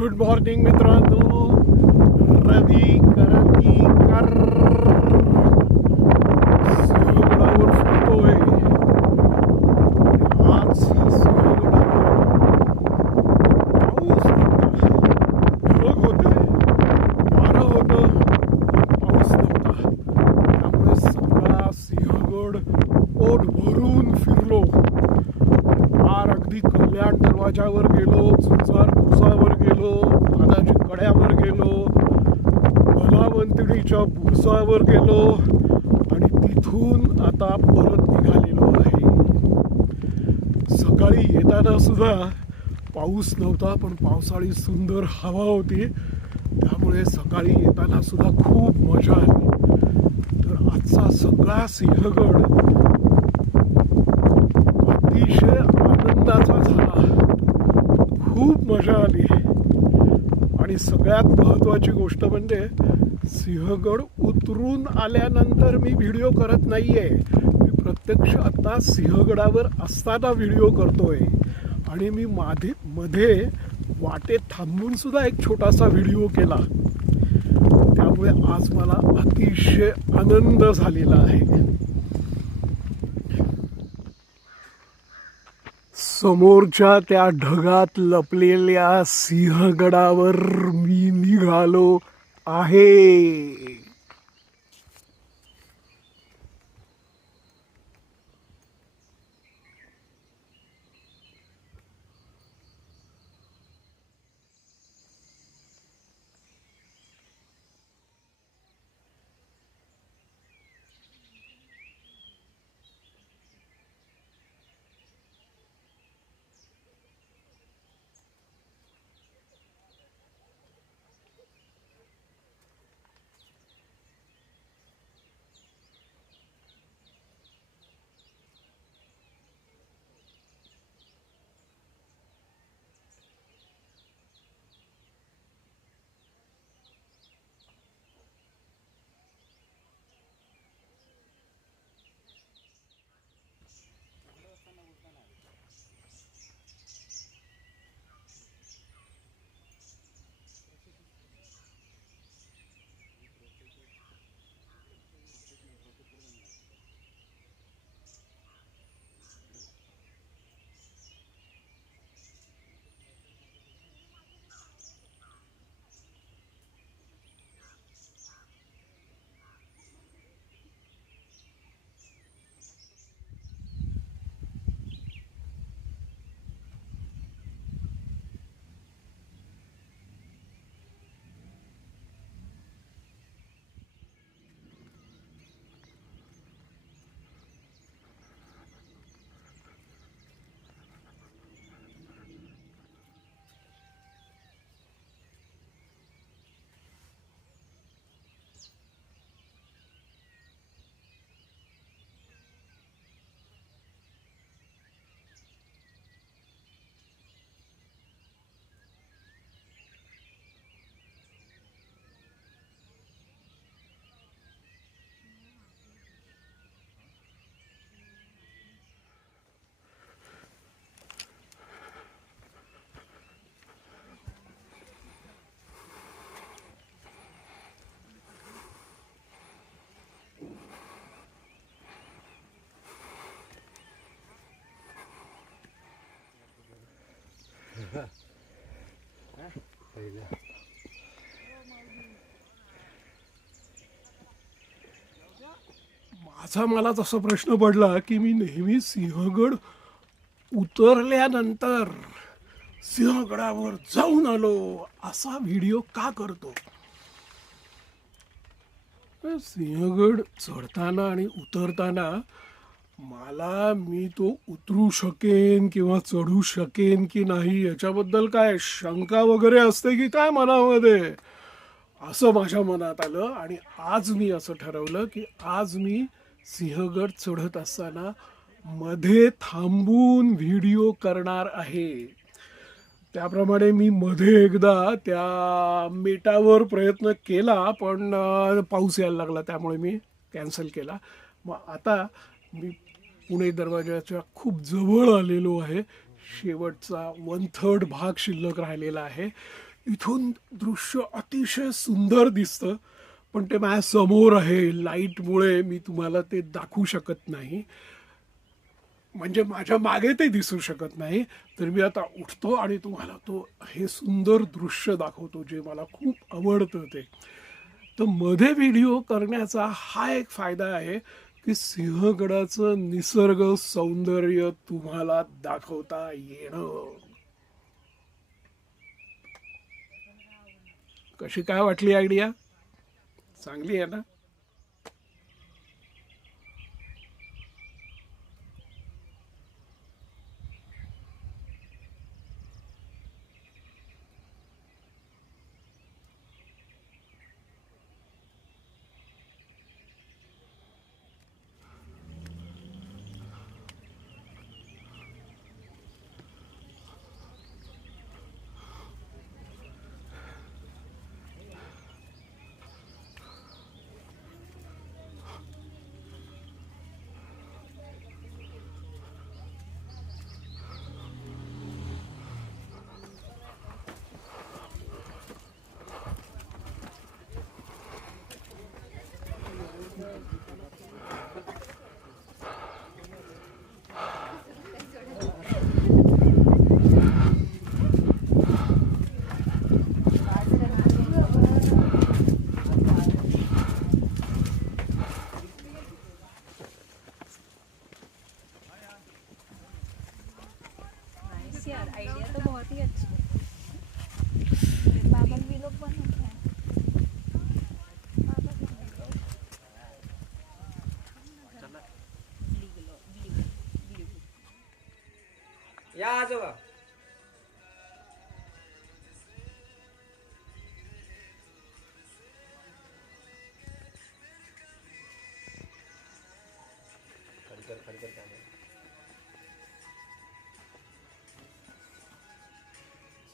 Good morning मित्रांनो. रवी करंदीकर सिंहगडावर फिरतोय आज सिंहगडावर पाऊस नव्हता ढग होते वारं होतं पाऊस नव्हता त्यामुळे सगळा सिंहगड पोट भरून फिरलो पार अगदी कल्याण दरवाजावर गेलो झुंजार बुरसावर गेलो दादाजी कड्यावर गेलो भलावंतणीच्या गेलो आणि तिथून आता परत निघालेलो आहे. सकाळी येताना सुद्धा पाऊस नव्हता पण पावसाळी सुंदर हवा होती. त्यामुळे सकाळी येताना सुद्धा खूप मजा आली. तर आजचा सगळा सिंहगड अतिशय आनंदाचा झाला. खूप मजा आली. आणि सगळ्यात महत्त्वाची गोष्ट म्हणजे सिंहगड उतरून आल्यानंतर मी व्हिडिओ करत नाहीये. मी प्रत्यक्ष आता सिंहगडावर असताना व्हिडिओ करतोय. आणि मी माधे मध्ये वाटेत थांबून सुद्धा एक छोटासा व्हिडिओ केला. त्यामुळे आज मला अतिशय आनंद झालेला आहे. समोरच्या त्या ढगात लपलेल्या सिंहगडावर मी निघालो आहे. माझा मला तसा प्रश्न पडला की मी नेहमी सिंहगड उतरल्यानंतर सिंहगडावर जाऊन आलो. असा व्हिडिओ का करतो? सिंहगड चढताना आणि उतरताना मला मी तो उतरू शकेन किंवा चढू शकेन की नाही याच्याबद्दल काय शंका वगैरे असते की काय मनामध्ये? असं माझ्या मनात आलं आणि आज मी असं ठरवलं की आज मी सिंहगड चढत असताना मध्ये थांबून व्हिडिओ करणार आहे. त्याप्रमाणे मी मध्ये एकदा त्या मेटावर प्रयत्न केला पण पाऊस यायला लागला त्यामुळे मी कॅन्सल केला. मग आता मी पुणे दरवाजाच्या खूप जवळ आलेलो आहे. शेवटचा वन थर्ड भाग शिल्लक राहिलेला आहे. इथून दृश्य अतिशय सुंदर दिसतं पण ते माझ्यासमोर आहे. लाईटमुळे मी तुम्हाला ते दाखवू शकत नाही. म्हणजे माझ्या मागे ते दिसू शकत नाही. तर मी आता उठतो आणि तुम्हाला तो हे सुंदर दृश्य दाखवतो जे मला खूप आवडतं ते. तर मध्ये व्हिडिओ करण्याचा हा एक फायदा आहे. की सिंहगडाचं निसर्ग सौंदर्य तुम्हाला दाखवता येणं. कशी काय वाटली आयडिया? चांगली आहे ना? यार आइडिया तो बहुत ही अच्छा है पागल भी लोग बन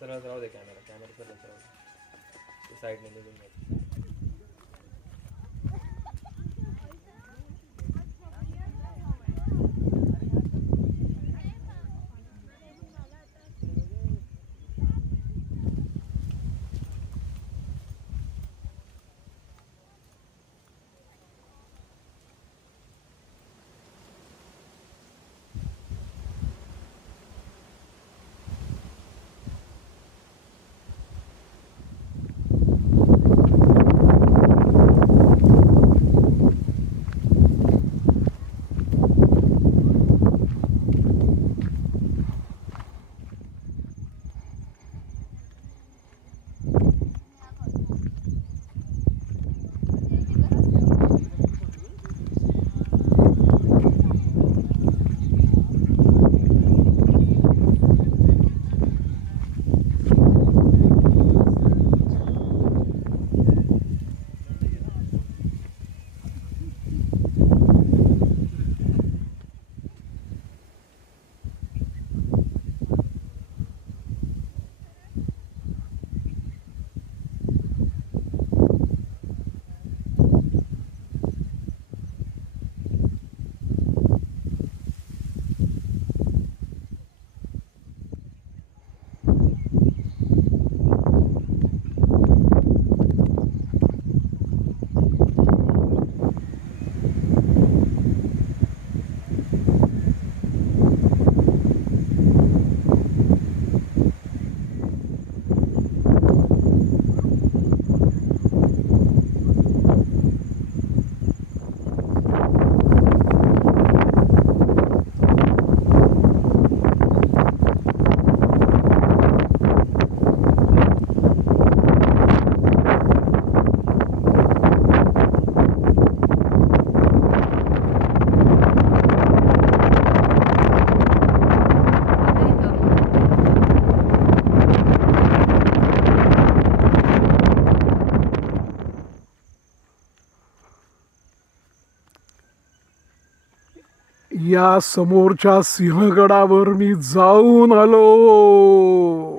सरळ राहू दे कॅमेरा कॅमेरा सरळ राहू दे. साईडने निघून जाईल या समोरच्या सिंहगडावर मी जाऊन आलो.